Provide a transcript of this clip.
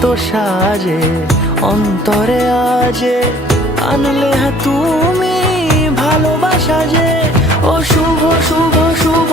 কত সাজে অন্তরে আজে আনলে হ্যাঁ তুমি ভালোবাসা যে। ও শুভ শুভ শুভ